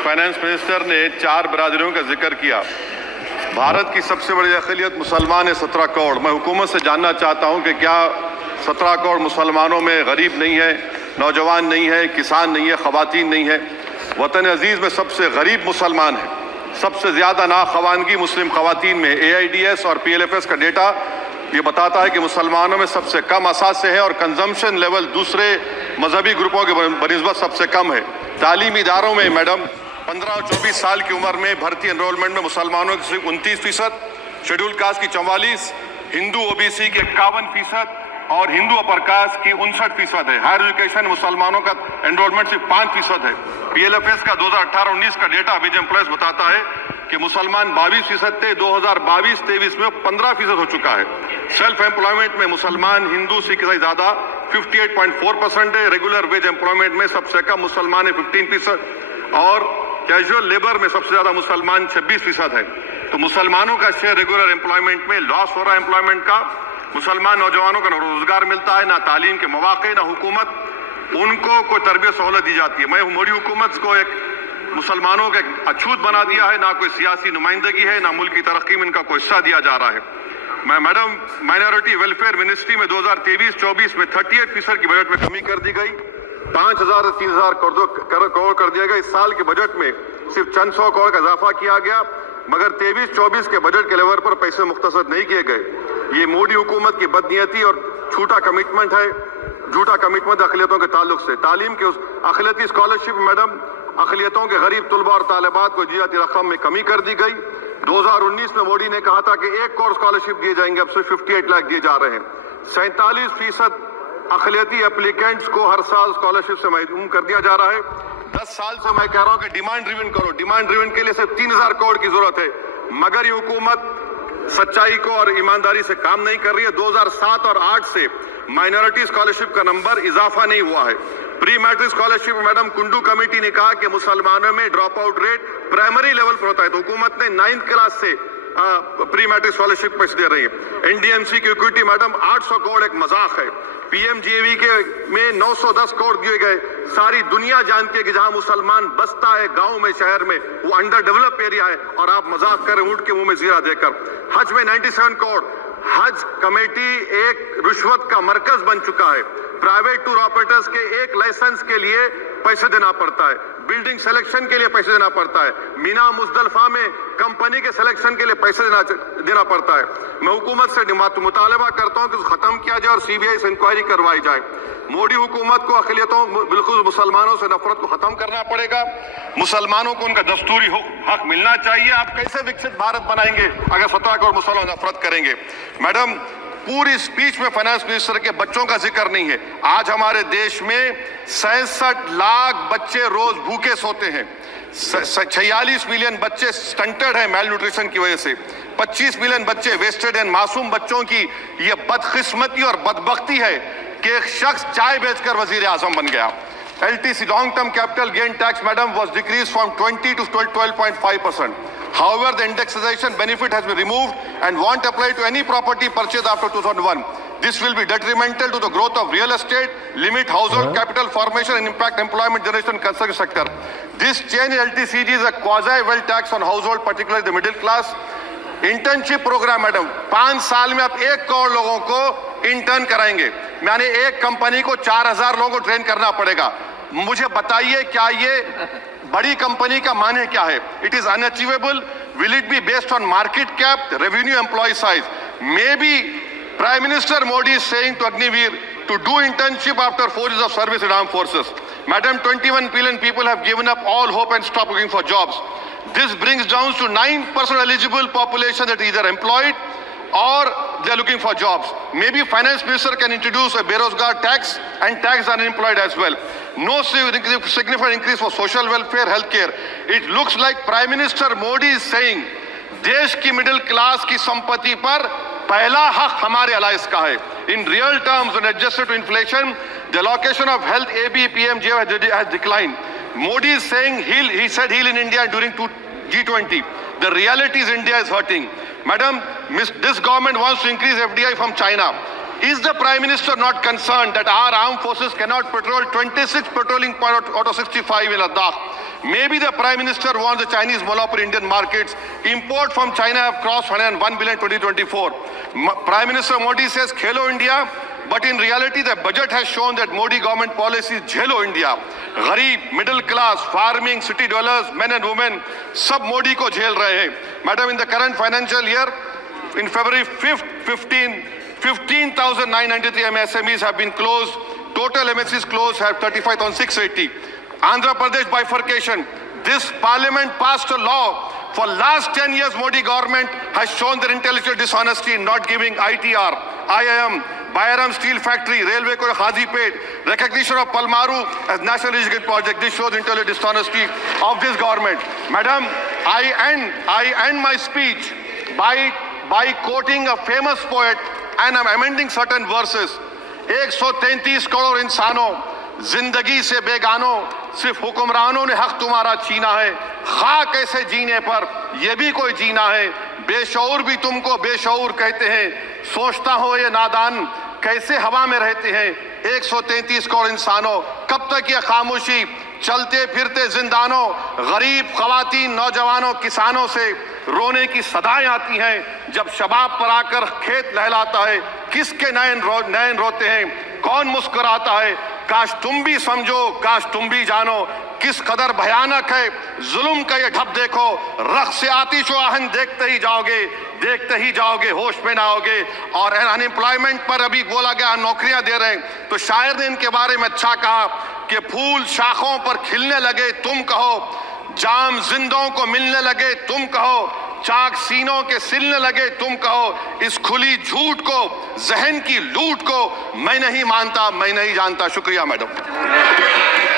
Finance minister ने 4 बरादरियों का जिक्र किया। भारत की सबसे बड़ी अक़लियत मुसलमान है 17 करोड़। मैं हुकूमत से जानना चाहता हूं कि क्या 17 करोड़ मुसलमानों में गरीब नहीं है, नौजवान नहीं है, किसान नहीं है, ख़वातीन नहीं है? वतन अजीज़ में सबसे गरीब मुसलमान है, सबसे ज़्यादा नाखवानगी मुस्लिम ख़वातीन में। AIDS और PLFS का डेटा ये बताता है कि मुसलमानों में सबसे कम असासे है और कंजम्पशन लेवल दूसरे मजहबी ग्रुपों के बनिस्बत सबसे कम है। तालीमी इदारों में मैडम 15 और 24 साल की उम्र में भर्ती एनरोलमेंट में मुसलमानों की सिर्फ 29%, शेड्यूल कास्ट की 44%, हिंदू OBC की 51% और हिंदू अपर कास्ट की 59% है। हायर एजुकेशन मुसलमानों का एनरोलमेंट सिर्फ 5% है। PLFS का 2018-19 का डेटा विज एम्प्लॉयज बताता है कि मुसलमान 22% थे, 2022-23 में 15% हो चुका है। सेल्फ एम्प्लॉयमेंट में मुसलमान हिंदू सिख से ज्यादा 58.4% है। रेगुलर वेज एम्प्लॉयमेंट में सबसे कम मुसलमान है 15% और कैजुअल लेबर में सबसे ज्यादा मुसलमान 26% है। तो मुसलमानों का शेयर रेगुलर एम्प्लॉयमेंट में लॉस हो रहा है एम्प्लॉयमेंट का। मुसलमान नौजवानों का ना रोजगार मिलता है, ना तालीम के मौके, ना हुकूमत उनको कोई तरबियत सहूलत दी जाती है। मैं मोदी हुकूमत को एक मुसलमानों का अछूत बना दिया है, ना कोई सियासी नुमाइंदगी है, ना मुल्क की तरक्की में इनका कोई हिस्सा दिया जा रहा है। मैं मैडम माइनॉरिटी वेलफेयर मिनिस्ट्री में 2023-24 में 38% की बजट में कमी कर दी गई, 5,000 से 3,000 करोड़ कर दिया गया। इस साल के बजट में सिर्फ चंद 100 करोड़ का इजाफा किया गया, मगर 23-24 के बजट के लेवल पर पैसे मुख्तसर नहीं किए गए। ये मोदी हुकूमत की बदनीयती और झूठा कमिटमेंट है, झूठा कमिटमेंट अक़लियतों के ताल्लुक से। तालीम के उस अक़लियती स्कॉलरशिप मैडम अक़लियतों के गरीब तलबा और तालिबात को जियाती रकम में कमी कर दी गई। 2019 में मोदी ने कहा था कि 1 करोड़ स्कॉलरशिप दिए जाएंगे, अब सिर्फ 58 लाख दिए जा रहे हैं। 47% अक़लियती एप्लीकेंट्स को हर साल स्कॉलरशिप से महरूम कर दिया जा रहा है। 10 साल से मैं कह रहा हूं कि डिमांड ड्रिवन करो। डिमांड ड्रिवन के लिए सिर्फ 3,000 करोड़ की जरूरत है, मगर ये हुकूमत सच्चाई को और ईमानदारी से काम नहीं कर रही है। 2007 और 8 से माइनॉरिटी स्कॉलरशिप का नंबर इजाफा नहीं हुआ है। Pre matric scholarship madam Kundu committee ने कहा कि मुसलमानों में drop out rate primary level पर होता है, तो हुकूमत ने 9th क्लास से प्री मैट्रिक स्कॉलरशिप पैसे दे रही है। NDMC की इक्विटी मैडम 800 करोड़ एक मजाक है। PMGAV के में 910 करोड़ दिए गए। सारी दुनिया जानती है कि जहां मुसलमान बसता है गांव में, शहर में, वो अंडर डेवलप एरिया है, और आप मजाक करें ऊंट के मुंह में जीरा देकर। हज में 97 करोड़। हज कमेटी एक रिश्वत का मरकज बन चुका है। प्राइवेट टूर ऑपरेटर्स के एक लाइसेंस के लिए पैसे देना पड़ता है, बिल्डिंग सिलेक्शन के लिए पैसे देना पड़ता है, मीना मुजदलफा में कंपनी के सिलेक्शन के लिए पैसे देना पड़ता है। मैं हुकूमत से मुतालबा करता हूं कि खत्म किया जाए और CBI से इंक्वायरी करवाई जाए। मोदी हुकूमत को अक़लियतों बिल्कुल मुसलमानों से नफरत को खत्म करना पड़ेगा। मुसलमानों को उनका दस्तूरी हक मिलना चाहिए। आप कैसे विकसित भारत बनाएंगे अगर 17 करोड़ मुसलमान नफरत करेंगे? मैडम, पूरी स्पीच में फाइनेंस मिनिस्टर के बच्चों का जिक्र नहीं है। आज हमारे देश में 66 लाख बच्चे रोज भूखे सोते हैं। 46 मिलियन बच्चे स्टंटेड हैं मेल न्यूट्रिशन की वजह से। 25 मिलियन बच्चे वेस्टेड हैं। मासूम बच्चों की ये बदकिस्मती और बदबख्ती है कि एक शख्स चाय बेचकर वजीर आजम बन गया। LTC long term capital gain tax madam was decreased from 20 to 12.5%. However, the indexation benefit has been removed and won't apply to any property purchased after 2001. This will be detrimental to the growth of real estate, limit household capital formation and impact employment generation in construction sector. This change in LTCG is a quasi-wealth tax on household, particularly the middle class. Internship programme madam 5 साल में आप 1 करोड़ लोगों को intern कराएंगे, यानी एक company को 4,000 लोगों को ट्रेन करना पड़ेगा। मुझे बताइए क्या ये बड़ी कंपनी का माने क्या है? It is unachievable. Will it be based on market cap, revenue, employ size? May be prime minister Modi is saying to Agniveer to do internship after 4 years of service in armed forces. Madam, 21 billion people have given up all hope and stopped looking for jobs. This brings down to 9% eligible population that is either employed or they are looking for jobs. Maybe finance minister can introduce a Berozgar tax and tax unemployed as well. No significant increase for social welfare, healthcare. It looks like Prime Minister Modi is saying देश की middle class की संपत्ति पर पहला हक हमारे alliance का है. In real terms, when adjusted to inflation, the allocation of health AB PMJ has declined. Modi is saying he said heal in India during G20. The reality is India is hurting. Madam, this government wants to increase FDI from China. Is the Prime Minister not concerned that our armed forces cannot patrol 26 patrolling point out of 65 in Ladakh? Maybe the Prime Minister wants the Chinese monopoly Indian markets. Import from China have crossed 101 billion 2024. Prime Minister Modi says Khelo India, but in reality the budget has shown that Modi government policy is Jhelo India. Gharib, middle class, farming, city dwellers, men and women, sab Modi ko jhel rahe hain. Madam, in the current financial year, in February 5th, 15,993 MSMEs have been closed. Total MSCs closed have 35,680. Andhra Pradesh bifurcation. This parliament passed a law. For last 10 years, Modi government has shown their intellectual dishonesty in not giving ITR, IIM, Bayaram Steel Factory, Railway Corridor Hazipet, recognition of Palmaru as National Irrigation Project. This shows intellectual dishonesty of this government. Madam, I end my speech by quoting a famous poet, and I'm amending certain verses. 133 crore इंसानों, जिंदगी से बेगानों, सिर्फ हुक्मरानों ने हक तुम्हारा छीना है। खाक ऐसे जीने पर ये भी कोई जीना है। बेशऊर भी तुमको बेशऊर कहते हैं। सोचता हो ये नादान कैसे हवा में रहते हैं। 133 करोड़ इंसानों, कब तक ये खामोशी? चलते फिरते जिंदानों, गरीब खवातीन, नौजवानों, किसानों से रोने की सदाएं आती हैं। जब शबाब पर आकर खेत लहलाता है, किसके नैन रोते हैं, कौन मुस्कुराता है? काश तुम भी समझो, काश तुम भी जानो किस कदर भयानक है जुल्म का ये ढब। देखो रख से आतिश आहन देखते ही जाओगे, होश में ना आओगे। और अनएम्प्लॉयमेंट पर अभी बोला गया नौकरियां दे रहे हैं, तो शायर ने इनके बारे में अच्छा कहा कि फूल शाखों पर खिलने लगे तुम कहो, जाम जिंदों को मिलने लगे तुम कहो, चाक सीनों के सिलने लगे तुम कहो। इस खुली झूठ को, जहन की लूट को मैं नहीं मानता, मैं नहीं जानता। शुक्रिया मैडम।